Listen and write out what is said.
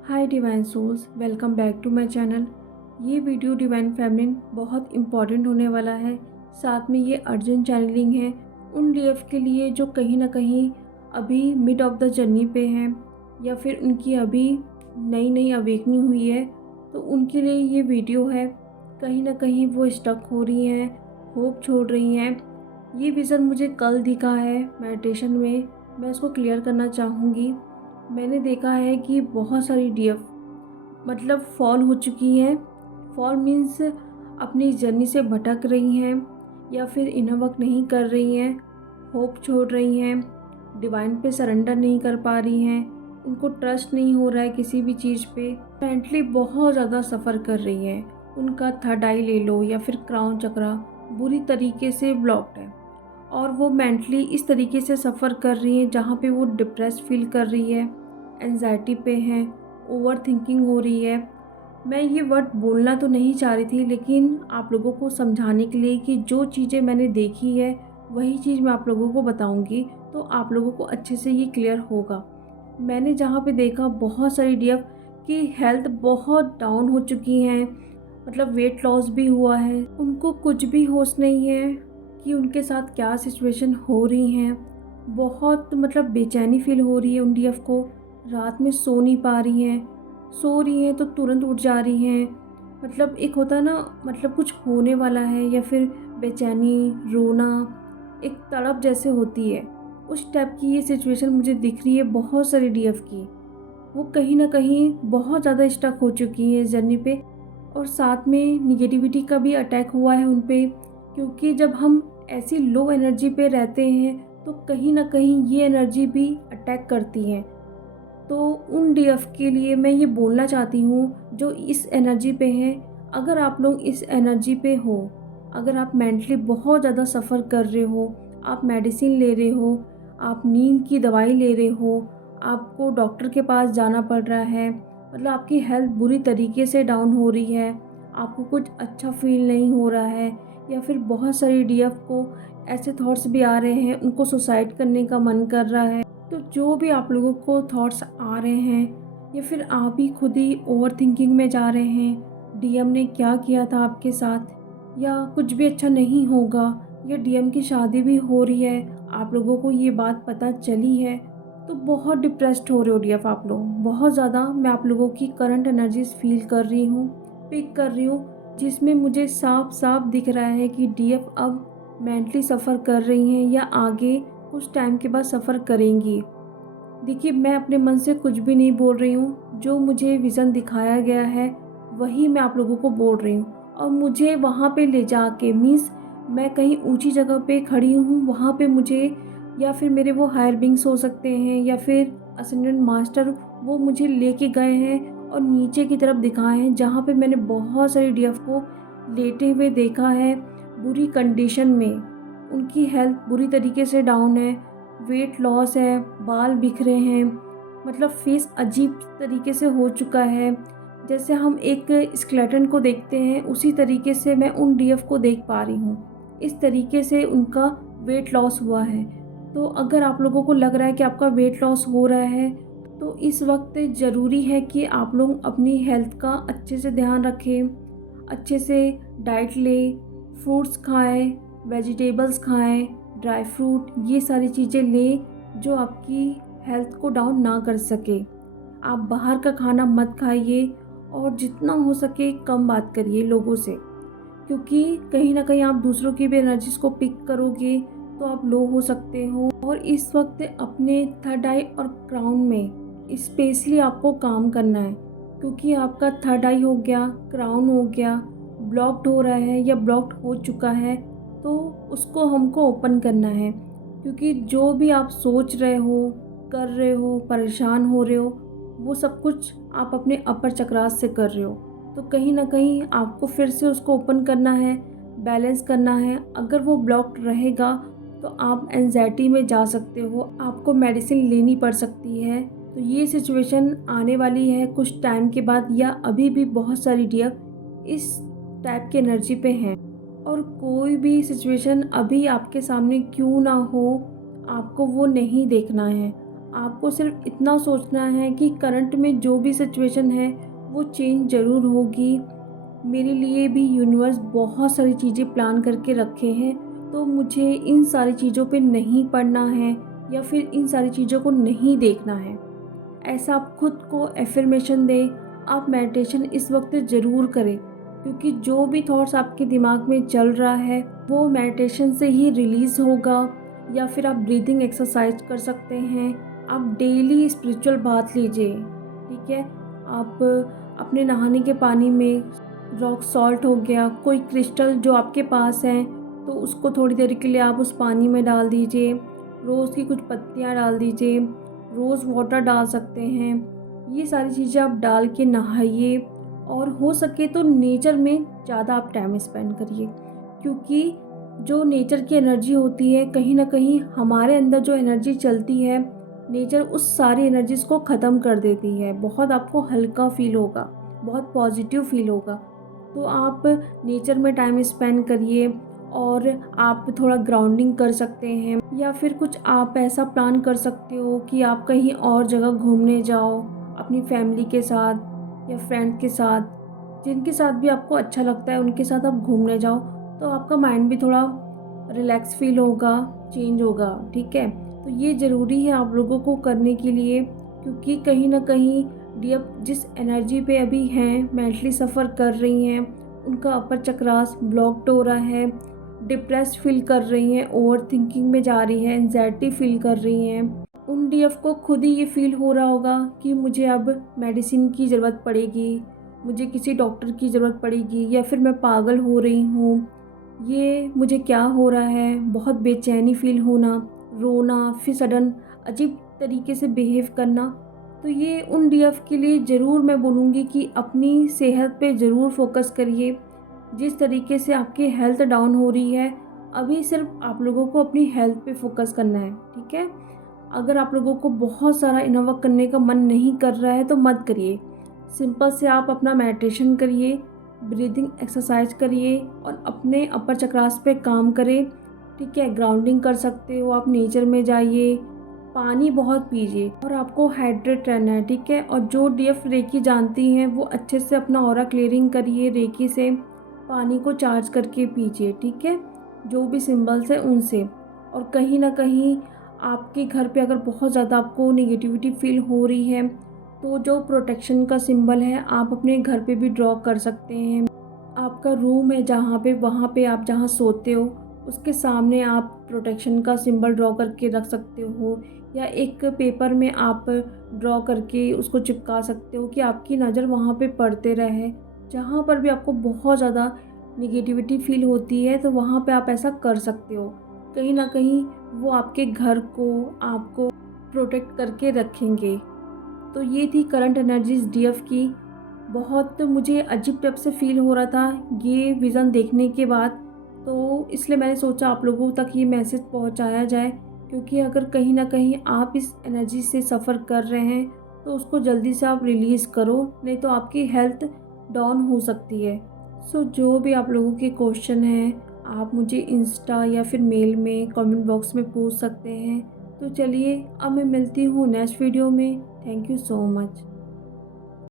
Hi divine souls, welcome back to my channel. ये video divine feminine बहुत important होने वाला है। साथ में ये अर्जेंट चैनलिंग है उन डीएफ के लिए जो कहीं ना कहीं अभी मिड ऑफ द जर्नी पे हैं या फिर उनकी अभी नई नई अवेकनिंग हुई है, तो उनके लिए ये वीडियो है। कहीं ना कहीं वो स्टक हो रही हैं, होप छोड़ रही हैं। ये विज़न मुझे कल दिखा है मेडिटेशन में, मैं इसको क्लियर करना चाहूँगी। मैंने देखा है कि बहुत सारी डीएफ मतलब फॉल हो चुकी हैं। फॉल मीन्स अपनी जर्नी से भटक रही हैं या फिर इनर वर्क नहीं कर रही हैं, होप छोड़ रही हैं, डिवाइन पे सरेंडर नहीं कर पा रही हैं, उनको ट्रस्ट नहीं हो रहा है किसी भी चीज़ पे। मेंटली बहुत ज़्यादा सफ़र कर रही हैं। उनका थर्ड आई ले लो या फिर क्राउन चक्रा बुरी तरीके से ब्लॉक्ड है और वो मेंटली इस तरीके से सफ़र कर रही हैं जहाँ पे वो डिप्रेस फील कर रही है, एंजाइटी पे हैं, ओवर थिंकिंग हो रही है। मैं ये वर्ड बोलना तो नहीं चाह रही थी, लेकिन आप लोगों को समझाने के लिए कि जो चीज़ें मैंने देखी है वही चीज़ मैं आप लोगों को बताऊंगी, तो आप लोगों को अच्छे से ये क्लियर होगा। मैंने जहाँ पे देखा बहुत सारी डीएफ की हेल्थ बहुत डाउन हो चुकी हैं, मतलब वेट लॉस भी हुआ है, उनको कुछ भी होश नहीं है कि उनके साथ क्या सिचुएशन हो रही हैं। बहुत मतलब बेचैनी फील हो रही है उन डीएफ को, रात में सो नहीं पा रही हैं, सो रही हैं तो तुरंत उठ जा रही हैं। मतलब एक होता है ना, मतलब कुछ होने वाला है या फिर बेचैनी, रोना, एक तड़प जैसे होती है, उस टाइप की ये सिचुएशन मुझे दिख रही है बहुत सारी डीएफ की। वो कहीं ना कहीं बहुत ज़्यादा स्टक हो चुकी है इस जर्नी पे, और साथ में निगेटिविटी का भी अटैक हुआ है उन पे, क्योंकि जब हम ऐसी लो एनर्जी पे रहते हैं तो कहीं ना कहीं ये एनर्जी भी अटैक करती है। तो उन डीएफ के लिए मैं ये बोलना चाहती हूँ जो इस एनर्जी पे हैं, अगर आप लोग इस एनर्जी पे हो, अगर आप मेंटली बहुत ज़्यादा सफ़र कर रहे हो, आप मेडिसिन ले रहे हो, आप नींद की दवाई ले रहे हो, आपको डॉक्टर के पास जाना पड़ रहा है, मतलब आपकी हेल्थ बुरी तरीके से डाउन हो रही है, आपको कुछ अच्छा फील नहीं हो रहा है, या फिर बहुत सारी डीएफ को ऐसे थॉट्स भी आ रहे हैं उनको सुसाइड करने का मन कर रहा है। तो जो भी आप लोगों को थॉट्स आ रहे हैं या फिर आप ही खुद ही ओवर थिंकिंग में जा रहे हैं, डीएम ने क्या किया था आपके साथ, या कुछ भी अच्छा नहीं होगा, या डीएम की शादी भी हो रही है, आप लोगों को ये बात पता चली है, तो बहुत डिप्रेस्ड हो रहे हो डीएफ आप लोग बहुत ज़्यादा। मैं आप लोगों की करंट एनर्जीज फील कर रही हूँ, पिक कर रही हूँ, जिसमें मुझे साफ साफ दिख रहा है कि डीएफ अब मेंटली सफ़र कर रही हैं या आगे कुछ टाइम के बाद सफ़र करेंगी। देखिए, मैं अपने मन से कुछ भी नहीं बोल रही हूँ, जो मुझे विज़न दिखाया गया है वही मैं आप लोगों को बोल रही हूँ। और मुझे वहाँ पे ले जा के मीन्स मैं कहीं ऊंची जगह पे खड़ी हूँ, वहाँ पे मुझे या फिर मेरे वो हायर बिंग्स हो सकते हैं या फिर असेंडेंट मास्टर, वो मुझे लेके गए हैं और नीचे की तरफ दिखाए हैं जहाँ पे मैंने बहुत सारी डीएफ को लेटे हुए देखा है, बुरी कंडीशन में। उनकी हेल्थ बुरी तरीके से डाउन है, वेट लॉस है, बाल बिखरे हैं, मतलब फेस अजीब तरीके से हो चुका है। जैसे हम एक स्केलेटन को देखते हैं उसी तरीके से मैं उन डीएफ को देख पा रही हूँ, इस तरीके से उनका वेट लॉस हुआ है। तो अगर आप लोगों को लग रहा है कि आपका वेट लॉस हो रहा है, तो इस वक्त ज़रूरी है कि आप लोग अपनी हेल्थ का अच्छे से ध्यान रखें, अच्छे से डाइट लें, फ्रूट्स खाएं, वेजिटेबल्स खाएं, ड्राई फ्रूट, ये सारी चीज़ें लें जो आपकी हेल्थ को डाउन ना कर सके। आप बाहर का खाना मत खाइए और जितना हो सके कम बात करिए लोगों से, क्योंकि कहीं ना कहीं आप दूसरों की भी एनर्जीज को पिक करोगे तो आप लो हो सकते हो। और इस वक्त अपने थर्ड आई और क्राउन में स्पेशली आपको काम करना है, क्योंकि आपका थर्ड आई हो गया, क्राउन हो गया, ब्लॉक्ड हो रहा है या ब्लॉक्ड हो चुका है, तो उसको हमको ओपन करना है। क्योंकि जो भी आप सोच रहे हो, कर रहे हो, परेशान हो रहे हो, वो सब कुछ आप अपने अपर चक्रास से कर रहे हो। तो कहीं ना कहीं आपको फिर से उसको ओपन करना है, बैलेंस करना है। अगर वो ब्लॉक्ड रहेगा तो आप एंजाइटी में जा सकते हो, आपको मेडिसिन लेनी पड़ सकती है। तो ये सिचुएशन आने वाली है कुछ टाइम के बाद, या अभी भी बहुत सारी डीएफ इस टाइप की एनर्जी पे हैं। और कोई भी सिचुएशन अभी आपके सामने क्यों ना हो, आपको वो नहीं देखना है, आपको सिर्फ इतना सोचना है कि करंट में जो भी सिचुएशन है वो चेंज ज़रूर होगी। मेरे लिए भी यूनिवर्स बहुत सारी चीज़ें प्लान करके रखे हैं, तो मुझे इन सारी चीज़ों पे नहीं पड़ना है या फिर इन सारी चीज़ों को नहीं देखना है। ऐसा आप खुद को एफ़र्मेशन दें। आप मेडिटेशन इस वक्त ज़रूर करें, क्योंकि जो भी थॉट्स आपके दिमाग में चल रहा है वो मेडिटेशन से ही रिलीज़ होगा। या फिर आप ब्रीदिंग एक्सरसाइज कर सकते हैं। आप डेली स्पिरिचुअल बाथ लीजिए, ठीक है। आप अपने नहाने के पानी में रॉक सॉल्ट हो गया, कोई क्रिस्टल जो आपके पास है, तो उसको थोड़ी देर के लिए आप उस पानी में डाल दीजिए। रोज़ की कुछ पत्तियाँ डाल दीजिए, रोज़ वाटर डाल सकते हैं। ये सारी चीज़ें आप डाल के नहाइए, और हो सके तो नेचर में ज़्यादा आप टाइम स्पेंड करिए, क्योंकि जो नेचर की एनर्जी होती है, कहीं ना कहीं हमारे अंदर जो एनर्जी चलती है, नेचर उस सारी एनर्जीज़ को ख़त्म कर देती है। बहुत आपको हल्का फील होगा, बहुत पॉजिटिव फील होगा। तो आप नेचर में टाइम स्पेंड करिए, और आप थोड़ा ग्राउंडिंग कर सकते हैं, या फिर कुछ आप ऐसा प्लान कर सकते हो कि आप कहीं और जगह घूमने जाओ अपनी फैमिली के साथ या फ्रेंड के साथ, जिनके साथ भी आपको अच्छा लगता है उनके साथ आप घूमने जाओ। तो आपका माइंड भी थोड़ा रिलैक्स फील होगा, चेंज होगा, ठीक है। तो ये ज़रूरी है आप लोगों को करने के लिए, क्योंकि कहीं ना कहीं आप जिस एनर्जी पे अभी हैं, मेंटली सफ़र कर रही हैं, उनका अपर चक्रास ब्लॉक्ड हो रहा है, डिप्रेस्ड फील कर रही हैं, ओवर थिंकिंग में जा रही हैं, एंजाइटी फील कर रही हैं। उन डीएफ को खुद ही ये फील हो रहा होगा कि मुझे अब मेडिसिन की ज़रूरत पड़ेगी, मुझे किसी डॉक्टर की ज़रूरत पड़ेगी, या फिर मैं पागल हो रही हूँ, ये मुझे क्या हो रहा है। बहुत बेचैनी फील होना, रोना, फिर सडन अजीब तरीके से बिहेव करना। तो ये उन डीएफ के लिए ज़रूर मैं बोलूँगी कि अपनी सेहत पे ज़रूर फोकस करिए। जिस तरीके से आपकी हेल्थ डाउन हो रही है, अभी सिर्फ आप लोगों को अपनी हेल्थ पे फोकस करना है, ठीक है। अगर आप लोगों को बहुत सारा इनर वर्क करने का मन नहीं कर रहा है तो मत करिए। सिंपल से आप अपना मेडिटेशन करिए, ब्रीदिंग एक्सरसाइज करिए, और अपने अपर चक्रास पे काम करें, ठीक है। ग्राउंडिंग कर सकते हो, आप नेचर में जाइए, पानी बहुत पीजिए, और आपको हाइड्रेट रहना है, ठीक है। और जो डीएफ रेकी जानती हैं वो अच्छे से अपना ऑरा क्लियरिंग करिए रेकी से, पानी को चार्ज करके पीजिए, ठीक है, जो भी सिंबल्स हैं उनसे। और कहीं ना कहीं आपके घर पे अगर बहुत ज़्यादा आपको नेगेटिविटी फील हो रही है, तो जो प्रोटेक्शन का सिंबल है आप अपने घर पे भी ड्रॉ कर सकते हैं। आपका रूम है जहाँ पे, वहाँ पे आप जहाँ सोते हो उसके सामने आप प्रोटेक्शन का सिंबल ड्रॉ करके रख सकते हो, या एक पेपर में आप ड्रॉ करके उसको चिपका सकते हो कि आपकी नज़र वहाँ पे पड़ते रहे। जहाँ पर भी आपको बहुत ज़्यादा निगेटिविटी फील होती है तो वहाँ पे आप ऐसा कर सकते हो। कहीं ना कहीं वो आपके घर को, आपको प्रोटेक्ट करके रखेंगे। तो ये थी करंट एनर्जीज डीएफ की। बहुत मुझे अजीब टाइप से फ़ील हो रहा था ये विज़न देखने के बाद, तो इसलिए मैंने सोचा आप लोगों तक ये मैसेज पहुंचाया जाए, क्योंकि अगर कहीं ना कहीं आप इस एनर्जी से सफ़र कर रहे हैं तो उसको जल्दी से आप रिलीज़ करो, नहीं तो आपकी हेल्थ डाउन हो सकती है। सो जो भी आप लोगों के क्वेश्चन हैं आप मुझे इंस्टा या फिर मेल में कमेंट बॉक्स में पूछ सकते हैं। तो चलिए अब मैं मिलती हूँ नेक्स्ट वीडियो में। Thank you so much.